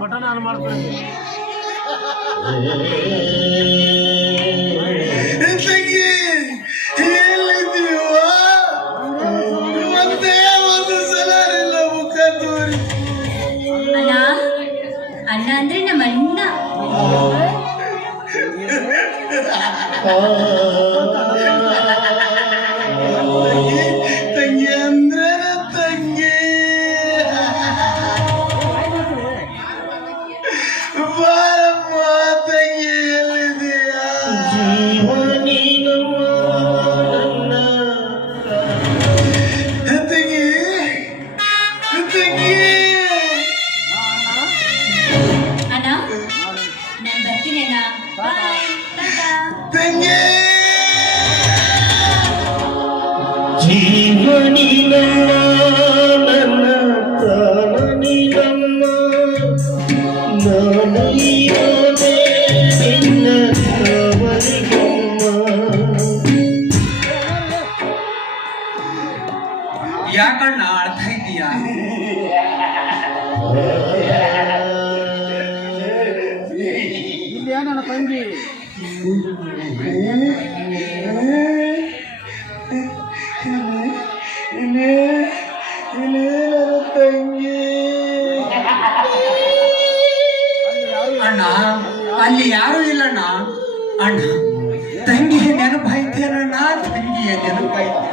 Button on ಮಾಡ್ಕೊಳ್ಳಿ. ಅಣ್ಣ ಅಂದ್ರೆ ನಮ್ಮ ಅಣ್ಣ. ತಂಗಿ ಅಂದ್ರೆ ತಂಗಿ ಬಾರಮ್ಮ ತಂಗಿ ಎಲ್ಲಿದೆಯಾ ತಂಗಿ ತಂಗಿ ಅಣ್ಣ ನಾನು ಬರ್ತೀನಿ ಅಣ್ಣ. ಬಾಯ್ ಟಾಟಾ. ತಂಗಿ ಜೀವನಿ ನಮ್ಮ ನನ್ನ ಪ್ರಾಣನಿ ನಮ್ಮ ನಾನೀರೋದೆ ನಿನ್ನ ಕಾವಲಿಗಮ್ಮ. ಯಾಕಣ್ಣ ಅಳ್ತಾ ಇದೀಯಾ ಇಲ್ಲಿ ನನ್ನ ತಂಗಿ ತಂಗಿ ಅಣ್ಣ ಅಲ್ಲಿ ಯಾರು ಇಲ್ಲಣ್ಣ ಅಣ್ಣ ತಂಗಿಯ ನೆನಪಾಯ್ತೇನಣ್ಣ ತಂಗಿಯ ನೆನಪಾಯ್ತೇನ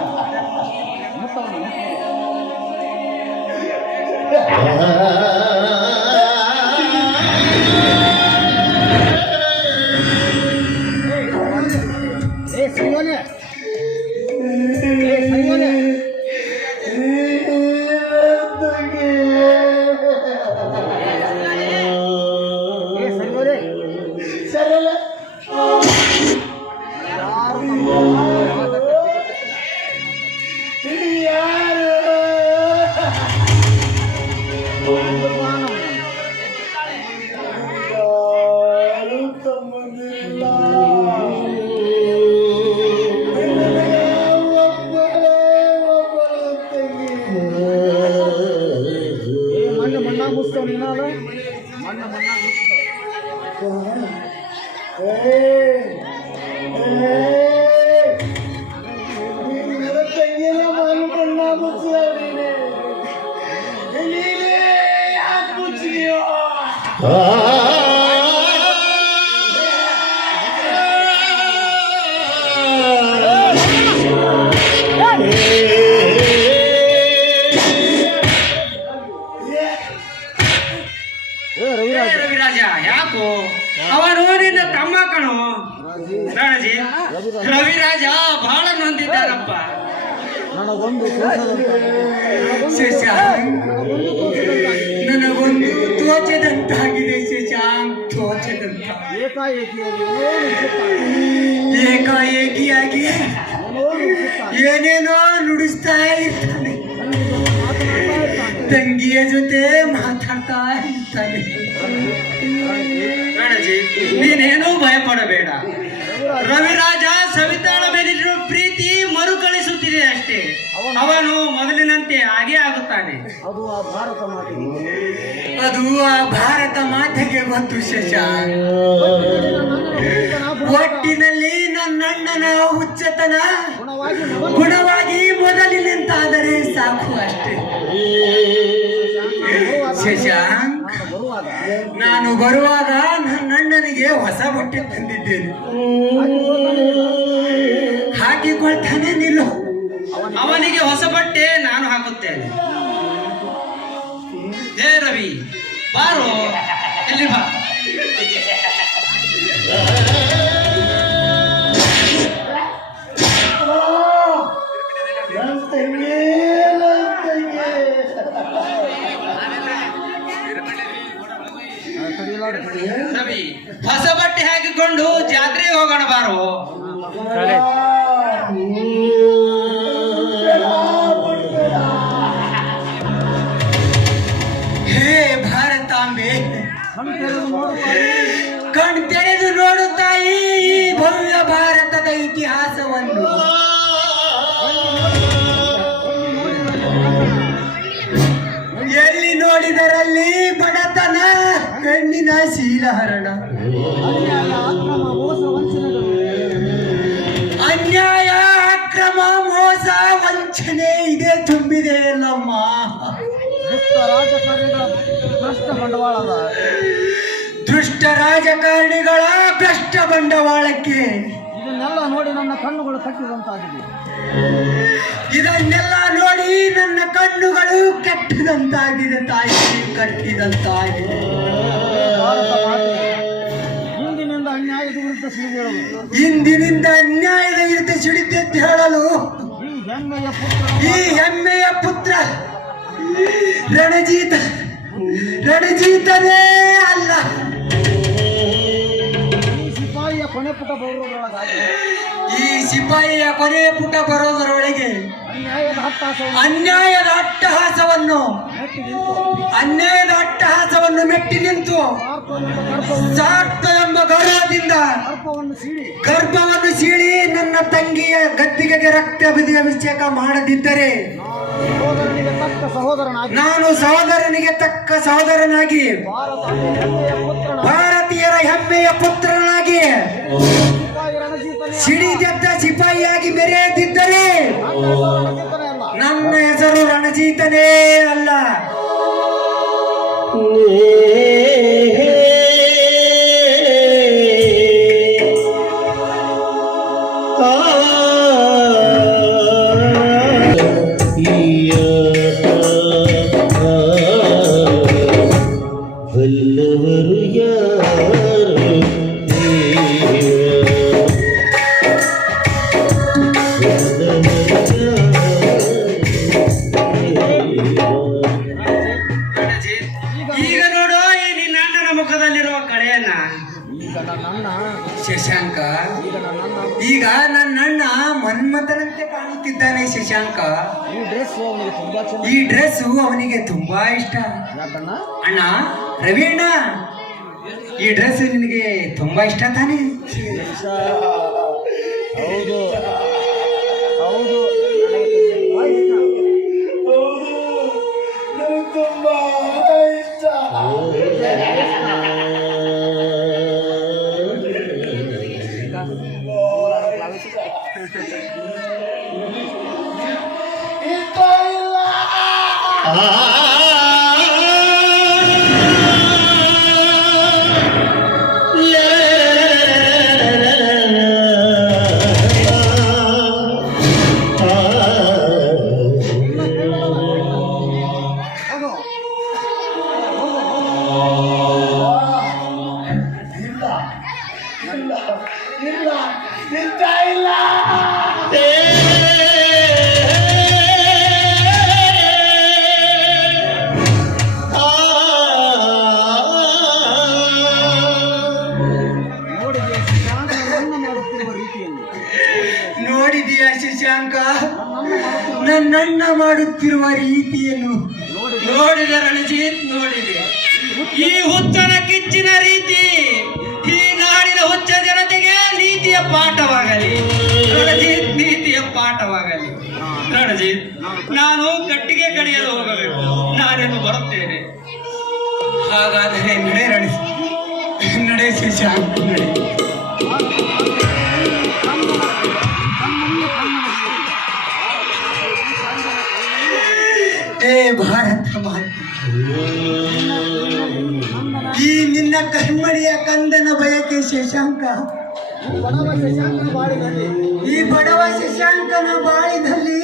ರವಿರಾಜ ಯಾಕೋ ಅವನು ನಿನ್ನ ತಮ್ಮ ಕಣೋ ರಾಣಜಿ ರವಿರಾಜ ಬಹಳ ನೊಂದಿದ್ದಾರಪ್ಪ ನನಗೊಂದು ತೋಚದಂತಾಗಿದೆ ಶಶಾಂಕ್ ತೋಚದಂತ ಏಕಾಏಕಿಯಾಗಿ ಏನೇನೋ ನುಡಿಸ್ತಾ ಇರ್ತಾನೆ ತಂಗಿಯ ಜೊತೆ ಮಾತಾಡ್ತಾ ಇರ್ತಾನೆ ರಾಣಜಿ ನೀನೇನೂ ಭಯಪಡಬೇಡ ರವಿರಾಜ ಸವಿತಾಳ ಮೇಲಿರುವ ಪ್ರೀತಿ ಮರುಕಳಿಸುತ್ತಿದೆ ಅಷ್ಟೇ ಅವನು ಮೊದಲಿನಂತೆ ಹಾಗೆ ಆಗುತ್ತಾನೆ ಅದು ಆ ಭಾರತ ಮಾತೆಗೆ ಗೊತ್ತು ಶಶಾಂಕ್ ಒಟ್ಟಿನಲ್ಲಿ ನನ್ನಣ್ಣನ ಹುಚ್ಚತನ ಗುಣವಾಗಿ ಮೊದಲಿನಂತಾದರೆ ಸಾಕು ಅಷ್ಟೇ ಶಶಾಂಕ್ ನಾನು ಬರುವಾಗ ನನ್ನಣ್ಣನಿಗೆ ಹೊಸ ಬಟ್ಟೆ ತಂದಿದ್ದೇನೆ ಹಾಕಿಕೊಳ್ತಾನೆ ನಿಲ್ಲು ಅವನಿಗೆ ಹೊಸ ಬಟ್ಟೆ ನಾನು ಹಾಕುತ್ತೇನೆ ಹೇ ರವಿ ಬಾರೋ ಎಲ್ಲಿ ಬಾ ರವಿ ಹೊಸ ಬಟ್ಟೆ ಹಾಕಿಕೊಂಡು ಜಾತ್ರೆಗೆ ಹೋಗೋಣ ಬಾರೋ ಹೇ ಭಾರತಾಂಬೆ ಕಣ್ ತೆರೆದು ನೋಡು ತಾಯಿ ಈ ಭವ್ಯ ಭಾರತದ ಇತಿಹಾಸವನ್ನು ಎಲ್ಲಿ ನೋಡಿದರಲ್ಲಿ ಬಡತನ ನಿನ್ನ ಶೀಲಹರಣ. ಅಕ್ರಮ ಮೋಸ ವಂಚನೆಗಳು ಅನ್ಯಾಯ ಅಕ್ರಮ ಮೋಸ ವಂಚನೆ ಇದೆ ತುಂಬಿದೆ ನಮ್ಮ ದುಷ್ಟ ರಾಜಕಾರಣಿಗಳ ಭ್ರಷ್ಟ ಬಂಡವಾಳದ ದುಷ್ಟ ರಾಜಕಾರಣಿಗಳ ಭ್ರಷ್ಟ ಬಂಡವಾಳಕ್ಕೆ ಇದನ್ನೆಲ್ಲ ನೋಡಿ ನನ್ನ ಕಣ್ಣುಗಳು ಕಟ್ಟಿದಂತಾಗಿದೆ. ಇದನ್ನೆಲ್ಲ ನೋಡಿ ನನ್ನ ಕಣ್ಣುಗಳು ಕೆಟ್ಟದಂತಾಗಿದೆ ತಾಯಿ, ಕಟ್ಟಿದಂತಾಗಿದೆ. ಭಾರತ ಮಾತೆ ಇಂದಿನಿಂದ ಅನ್ಯಾಯದ ವಿರುದ್ಧ ಸಿಡಿದೇಳಲು, ಇಂದಿನಿಂದ ಅನ್ಯಾಯದ ವಿರುದ್ಧ ಸಿಡಿದೆದ್ದು ಹೇಳಲು ಈ ಹೆಮ್ಮೆಯ ಪುತ್ರ ರಣಜೀತನೇ ಅಲ್ಲ, ಈ ಸಿಪಾಯಿಯ ಕೊನೆ ಪುಟ ಬರುವುದರೊಳಗಾಗಿ ಈ ಸಿಪಾಯಿಯ ಕೊನೆ ಪುಟ ಬರೋದರೊಳಗೆ ಅನ್ಯಾಯದ ಹಟ್ಟಹಾಸವನ್ನು ಅನ್ಯಾಯದ ಅಟ್ಟಹಾಸವನ್ನು ಮೆಟ್ಟಿ ನಿಂತು ಸಾರ್ಥ ಎಂಬ ಗೌರವದಿಂದ ಗರ್ಭವನ್ನು ಸೀಳಿ ನನ್ನ ತಂಗಿಯ ಗದ್ದಿಗೆಗೆ ರಕ್ತ ಅಭಿಷೇಕ ಮಾಡದಿದ್ದರೆ ನಾನು ಸಹೋದರನಿಗೆ ತಕ್ಕ ಸಹೋದರನಾಗಿ ಭಾರತೀಯರ ಹೆಮ್ಮೆಯ ಪುತ್ರನಾಗಿ ಸಿಡಿದೆದ್ದ ಸಿಪಾಯಿಯಾಗಿ ಮೆರೆಯದಿದ್ದರೆ ನನ್ನ ಹೆಸರು ರಣಜೀತನೇ ಅಲ್ಲ. ಬಲ್ಲವರು ಯಾರು ಈಗ ನೋಡು ಈ ನಿನ್ನ ಅಣ್ಣನ ಮುಖದಲ್ಲಿರುವ ಕಳೆಯನ್ನ. ಶಶಾಂಕ, ಈಗ ನನ್ನ ಅಣ್ಣ ಮನ್ಮಥನಂತೆ ಕಾಣುತ್ತಿದ್ದಾನೆ. ಶಶಾಂಕ, ಈ ಡ್ರೆಸ್ ಅವನಿಗೆ ತುಂಬಾ ಇಷ್ಟ. ಅಣ್ಣ ರವಿ ಅಣ್ಣ, ಈ ಡ್ರೆಸ್ ನಿನಗೆ ತುಂಬಾ ಇಷ್ಟ ತಾನೆ? ಹೌದು ಹೌದು, ತುಂಬಾ ಇಷ್ಟ. ನೋಡಿದೆಯಾ ಶಶಾಂಕ, ನನ್ನಣ್ಣ ಮಾಡುತ್ತಿರುವ ರೀತಿಯನ್ನು ನೋಡಿದೆ ರಣಜಿತ್, ನೋಡಿದೆ. ಈ ಹುಚ್ಚನ ಕಿಚ್ಚಿನ ರೀತಿ ಈ ನಾಡಿನ ಹುಚ್ಚ ಜನತೆಗೆ ನೀತಿಯ ಪಾಠವಾಗಲಿ ರಣಜಿತ್, ನೀತಿಯ ಪಾಠವಾಗಲಿ. ರಣಜಿತ್, ನಾನು ಕಟ್ಟಿಗೆ ಕಡಿಯಲು ಹೋಗಬೇಕು, ನಾನೇನು ಬರುತ್ತೇನೆ. ಹಾಗಾದರೆ ನಡೆ ಶಶಾಂಕ, ನಡೆ. ಏ ಭಾರತ ಮಾತೆ, ಈ ನಿನ್ನ ಕಣ್ಮಣಿಯ ಕಂದನ ಬಯಕೆ ಶಶಾಂಕ, ಈ ಬಡವ ಶಶಾಂಕನ ಬಾಳಿನಲ್ಲಿ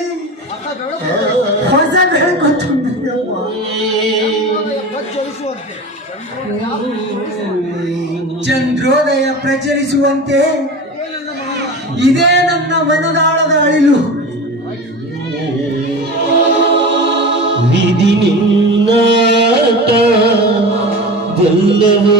ಹೊಸ ಬೆಳಕು ತುಂಬಿದೆಯಪ್ಪ. ಚಂದ್ರೋದಯ ಪ್ರಚರಿಸುವಂತೆ ಇದೇ ನನ್ನ ಮನದಾಳದ ಅಳಿಲು. ವಿಧಿ ನಿನ್ನಾಟ ಬಲ್ಲವರು